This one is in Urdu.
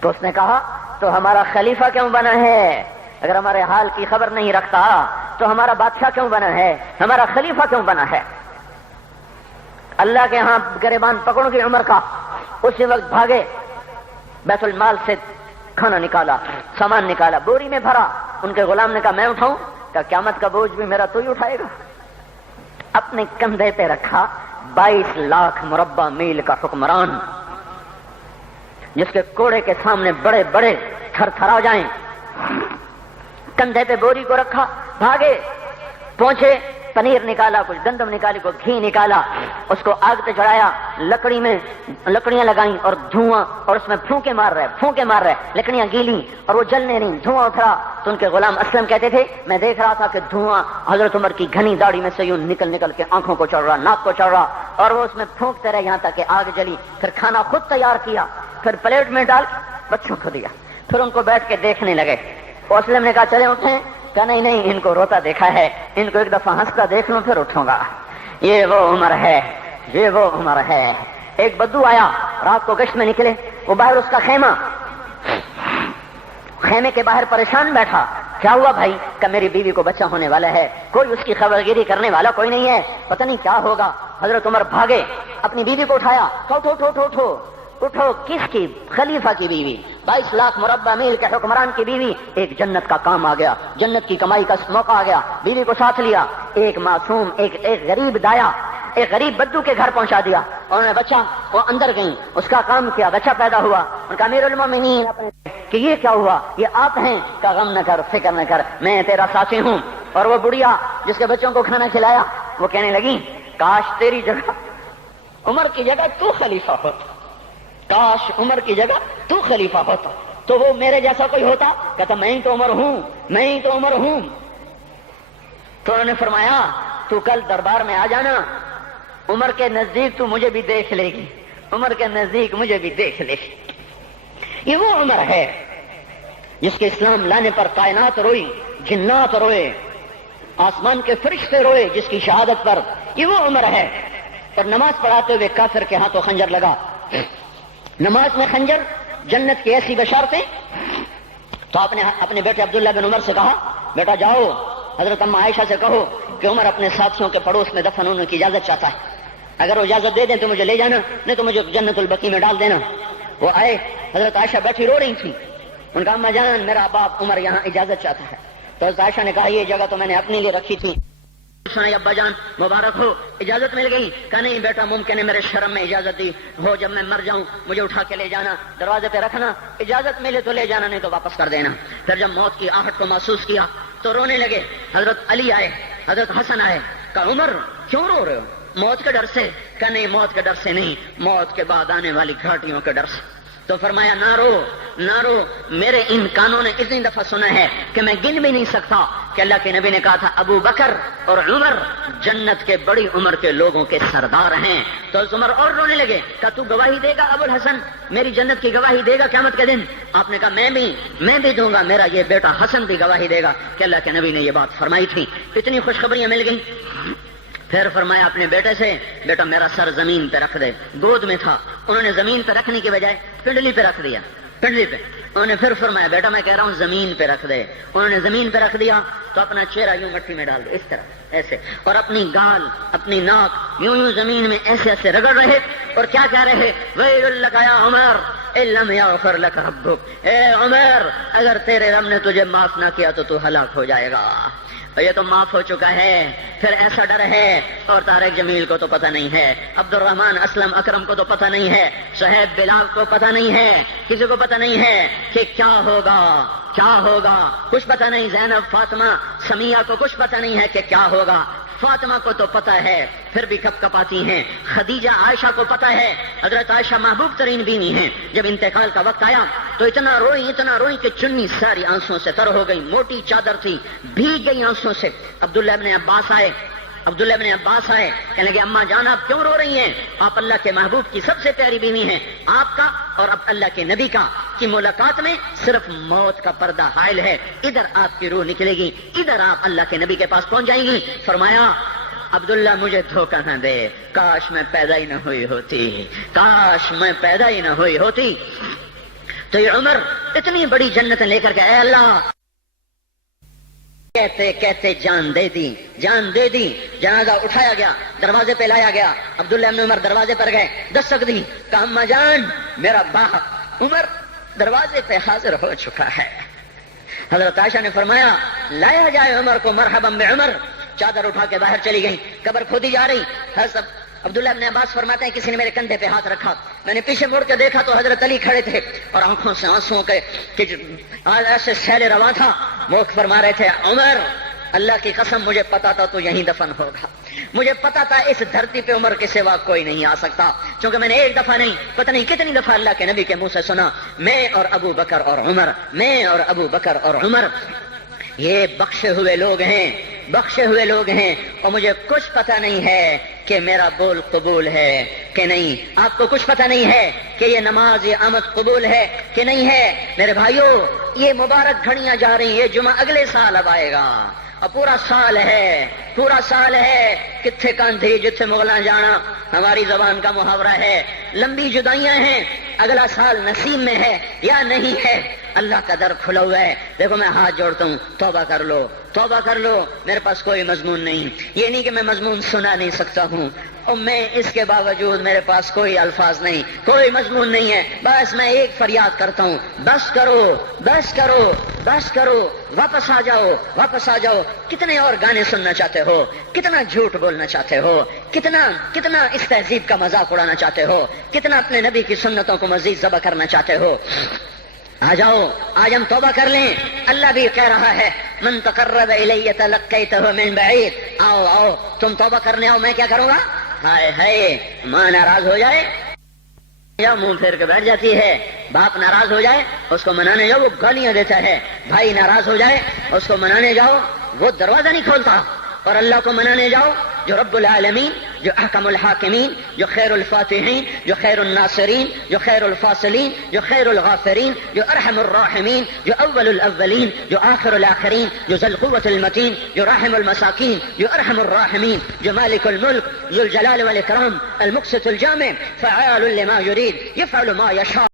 تو اس نے کہا تو ہمارا خلیفہ کیوں بنا ہے؟ اگر ہمارے حال کی خبر نہیں رکھتا تو ہمارا بادشاہ کیوں بنا ہے؟ ہمارا خلیفہ کیوں بنا ہے؟ اللہ کے ہاں گریبان پکڑ کے عمر کا اسی وقت بھاگے، بیت المال سے کھانا نکالا، سامان نکالا، بوری میں بھرا. ان کے غلام نے کہا میں اٹھاؤں؟ کہ قیامت کا بوجھ بھی میرا تو ہی اٹھائے گا. اپنے کندھے پہ رکھا 22 لاکھ مربع میل کا حکمران، جس کے کوڑے کے سامنے بڑے بڑے تھر تھرا جائیں. کندھے پہ بوری کو رکھا، بھاگے، پہنچے، پنیر نکالا، کچھ گندم نکالی، کوئی گھی نکالا، اس کو آگ پہ چڑھایا، لکڑی میں لکڑیاں لگائیں اور دھواں، اور اس میں پھونکے مار رہے، لکڑیاں گیلی اور وہ جلنے نہیں، دھواں اٹھ رہا. تو ان کے غلام اسلم کہتے تھے میں دیکھ رہا تھا کہ دھواں حضرت عمر کی گھنی داڑھی میں سے یوں نکل کے آنکھوں کو چڑھ رہا، ناک کو چڑھ رہا، اور وہ اس میں پھونکتے رہے یہاں تک کہ آگ جلی. پھر کھانا خود تیار کیا، پھر پلیٹ میں ڈال بچوں کو دیا، پھر ان کو بیٹھ کے دیکھنے لگے. اسلم نے کہا چلے اٹھیں؟ کہا نہیں، ان کو روتا دیکھا ہے، ان کو ایک دفعہ ہنستا دیکھ لوں پھر اٹھوں گا. یہ وہ عمر ہے، یہ وہ عمر ہے. ایک بدو آیا، رات کو گشت میں نکلے، وہ باہر اس کا خیمے کے باہر پریشان بیٹھا. کیا ہوا بھائی؟ کہ میری بیوی کو بچہ ہونے والا ہے، کوئی اس کی خبرگیری کرنے والا کوئی نہیں ہے، پتہ نہیں کیا ہوگا. حضرت عمر بھاگے، اپنی بیوی کو اٹھایا، اٹھو. کس کی؟ خلیفہ کی بیوی، 22 لاکھ مربع میل کے حکمران کی بیوی. ایک جنت کا کام آ گیا، جنت کی کمائی کا موقع آ گیا. بیوی کو ساتھ لیا، ایک معصوم، ایک غریب دایا، ایک غریب بدو کے گھر پہنچا دیا. انہوں نے بچہ، وہ اندر گئیں، اس کا کام کیا، بچہ پیدا ہوا. ان کا امیر المومنین کہ یہ کیا ہوا؟ یہ آپ ہیں؟ کا غم نہ کر، فکر نہ کر، میں تیرا ساتھی ہوں. اور وہ بڑھیا جس کے بچوں کو کھانا کھلایا، وہ کہنے لگی کاش تیری جگہ عمر کی جگہ تو خلیفہ ہوتا، کاش عمر کی جگہ تو خلیفہ ہوتا تو وہ میرے جیسا کوئی ہوتا. کہتا میں ہی تو عمر ہوں. تو انہوں نے فرمایا تو کل دربار میں آ جانا، عمر کے نزدیک تو مجھے بھی دیکھ لے گی، عمر کے نزدیک مجھے بھی دیکھ لے گی. یہ وہ عمر ہے جس کے اسلام لانے پر کائنات روئی، جنات روئے، آسمان کے فرشتے روئے جس کی شہادت پر. یہ وہ عمر ہے. اور نماز پڑھاتے ہوئے کافر کے ہاتھوں خنجر لگا. نماز میں خنجر، جنت کی ایسی بشارتیں. تو آپ نے اپنے بیٹے عبداللہ بن عمر سے کہا بیٹا جاؤ حضرت اماں عائشہ سے کہو کہ عمر اپنے ساتھیوں کے پڑوس میں دفن ہونے کی اجازت چاہتا ہے، اگر وہ اجازت دے دیں تو مجھے لے جانا، نہیں تو مجھے جنت البقیع میں ڈال دینا. وہ آئے، حضرت عائشہ بیٹھی رو رہی تھی. ان کا اماں جان میرا باپ عمر یہاں اجازت چاہتا ہے. تو حضرت عائشہ نے کہا یہ جگہ تو میں نے اپنے لیے رکھی تھی. ابا جان مبارک ہو، اجازت مل گئی. کہا نہیں بیٹا ممکن ہے میرے شرم میں اجازت دی ہو، جب میں مر جاؤں مجھے اٹھا کے لے جانا، دروازے پہ رکھنا، اجازت ملے تو لے جانا نہیں تو واپس کر دینا. پھر جب موت کی آہٹ کو محسوس کیا تو رونے لگے. حضرت علی آئے، حضرت حسن آئے. کہا عمر کیوں رو رہے ہو؟ موت کے ڈر سے. کہا نہیں موت کے ڈر سے نہیں، موت کے بعد آنے والی گھاٹیوں کے ڈر سے. تو فرمایا نہ رو، میرے ان کانوں نے اتنی دفعہ سنا ہے کہ میں گن بھی نہیں سکتا کہ اللہ کے نبی نے کہا تھا ابو بکر اور عمر جنت کے بڑی عمر کے لوگوں کے سردار ہیں. تو عمر اور رونے لگے. کہا تو گواہی دے گا ابو الحسن، میری جنت کی گواہی دے گا قیامت کے دن؟ آپ نے کہا میں بھی دوں گا، میرا یہ بیٹا حسن بھی گواہی دے گا کہ اللہ کے نبی نے یہ بات فرمائی تھی. اتنی خوشخبریاں مل گئیں. پھر فرمایا اپنے بیٹے سے بیٹا میرا سر زمین پہ رکھ دے. گود میں تھا، انہوں نے زمین پہ رکھنے کی بجائے پنڈلی پہ رکھ دیا، پنڈلی پہ. انہوں نے پھر فرمایا بیٹا میں کہہ رہا ہوں زمین پہ رکھ دے. انہوں نے زمین پہ رکھ دیا تو اپنا چہرہ یوں مٹی میں ڈال دے اس طرح ایسے، اور اپنی گال اپنی ناک یوں زمین میں ایسے رگڑ رہے اور کیا کہہ رہے ویل لک یا عمر ان لم یغفر لک ربک. اے عمر اگر تیرے رب نے تجھے معاف نہ کیا تو ہلاک ہو جائے گا. یہ تو معاف ہو چکا ہے، پھر ایسا ڈر ہے. اور طارق جمیل کو تو پتہ نہیں ہے، عبد الرحمن اسلم اکرم کو تو پتہ نہیں ہے، صہیب بلال کو پتہ نہیں ہے، کسی کو پتہ نہیں ہے کہ کیا ہوگا. کچھ پتہ نہیں. زینب فاطمہ سمیہ کو کچھ پتہ نہیں ہے کہ کیا ہوگا. فاطمہ کو تو پتہ ہے پھر بھی کپ کپاتی ہیں. خدیجہ عائشہ کو پتہ ہے، حضرت عائشہ محبوب ترین بینی ہیں. جب انتقال کا وقت آیا تو اتنا روئی کہ چنی ساری آنسوں سے تر ہو گئی، موٹی چادر تھی بھیگ گئی آنسوں سے. عبداللہ ابن عباس آئے کہنے لگے اماں جان آپ کیوں رو رہی ہیں؟ آپ اللہ کے محبوب کی سب سے پیاری بیوی ہیں. آپ کا اور اب اللہ کے نبی کا کی ملاقات میں صرف موت کا پردہ حائل ہے. ادھر آپ کی روح نکلے گی، ادھر آپ اللہ کے نبی کے پاس پہنچ جائیں گی. فرمایا عبداللہ مجھے دھوکہ نہ دے، کاش میں پیدا ہی نہ ہوئی ہوتی. تو یہ عمر اتنی بڑی جنت لے کر کے اے اللہ کہتے کہتے جان دے دی، جان دے دی. جنازہ اٹھایا گیا، دروازے پہ لایا گیا. عبداللہ ابن عمر دروازے پر گئے، دستک دی، کہا اما جان میرا باپ عمر دروازے پہ حاضر ہو چکا ہے. حضرت عائشہ نے فرمایا لایا جائے عمر کو، مرحبا بعمر. چادر اٹھا کے باہر چلی گئی، قبر کھودی جا رہی. حضرت عبداللہ ابن عباس فرماتے ہیں کسی نے میرے کندھے پہ ہاتھ رکھا، میں نے پیچھے مڑ کے دیکھا تو حضرت علی کھڑے تھے اور آنکھوں سے آنسوں کے ایسے سیل رواں تھا. وہ فرما رہے تھے عمر اللہ کی قسم مجھے پتا تھا تو یہیں دفن ہوگا، مجھے پتا تھا اس دھرتی پہ عمر کے سوا کوئی نہیں آ سکتا، کیونکہ میں نے ایک دفعہ نہیں پتہ نہیں کتنی دفعہ اللہ کے نبی کے منہ سے سنا میں اور ابو بکر اور عمر، میں اور ابو بکر اور عمر یہ بخشے ہوئے لوگ ہیں، بخشے ہوئے لوگ ہیں، اور مجھے کچھ پتہ نہیں ہے کہ میرا بول قبول ہے کہ نہیں. آپ کو کچھ پتہ نہیں ہے کہ یہ نماز یہ آمد قبول ہے کہ نہیں ہے. میرے بھائیوں یہ مبارک گھڑیاں جا رہی ہیں، یہ جمعہ اگلے سال اب آئے گا اور پورا سال ہے، پورا سال ہے. کتھے کاندھی جتھے مغلاں جانا ہماری زبان کا محاورہ ہے. لمبی جدائیاں ہیں، اگلا سال نصیب میں ہے یا نہیں ہے. اللہ کا در کھلا ہوا ہے. دیکھو میں ہاتھ جوڑتا ہوں، توبہ کر لو، توبہ کر لو. میرے پاس کوئی مضمون نہیں، یہ نہیں کہ میں مضمون سنا نہیں سکتا ہوں اور میں اس کے باوجود میرے پاس کوئی الفاظ نہیں، کوئی مضمون نہیں ہے. بس میں ایک فریاد کرتا ہوں، بس کرو، بس کرو، بس کرو، واپس آ جاؤ، واپس آ جاؤ. کتنے اور گانے سننا چاہتے ہو، کتنا جھوٹ بولنا چاہتے ہو، کتنا اس تہذیب کا مذاق اڑانا چاہتے ہو، کتنا اپنے نبی کی سنتوں کو مزید ذبح کرنا چاہتے ہو. آ جاؤ، آج ہم توبہ کر لیں. اللہ بھی کہہ رہا ہے من تقرب الی تلقیتہ من بعید. آؤ آؤ تم توبہ کرنے آؤ، میں کیا کروں گا. ہائے ہائے ماں ناراض ہو جائے یا منہ پھیر کے بیٹھ جاتی ہے، باپ ناراض ہو جائے اس کو منانے جاؤ وہ گالیاں دیتا ہے، بھائی ناراض ہو جائے اس کو منانے جاؤ وہ دروازہ نہیں کھولتا. اور اللہ کو منانے جاؤ جو رب العالمین، جو احکم الحاکمین، جو خیر الفاتحین، جو خیر الناصرین، جو خیر الفاصلین، جو خیر الغافرین، جو ارحم الراحمین، جو اول الاولین، جو آخر الاخرین، جو ذو القوة المتین، جو راحم المساکین، جو ارحم الراحمین، جو مالک الملک، ذو الجلال والاکرام، المقسط الجامع، فعال لما یرید، یفعل ما یشاء.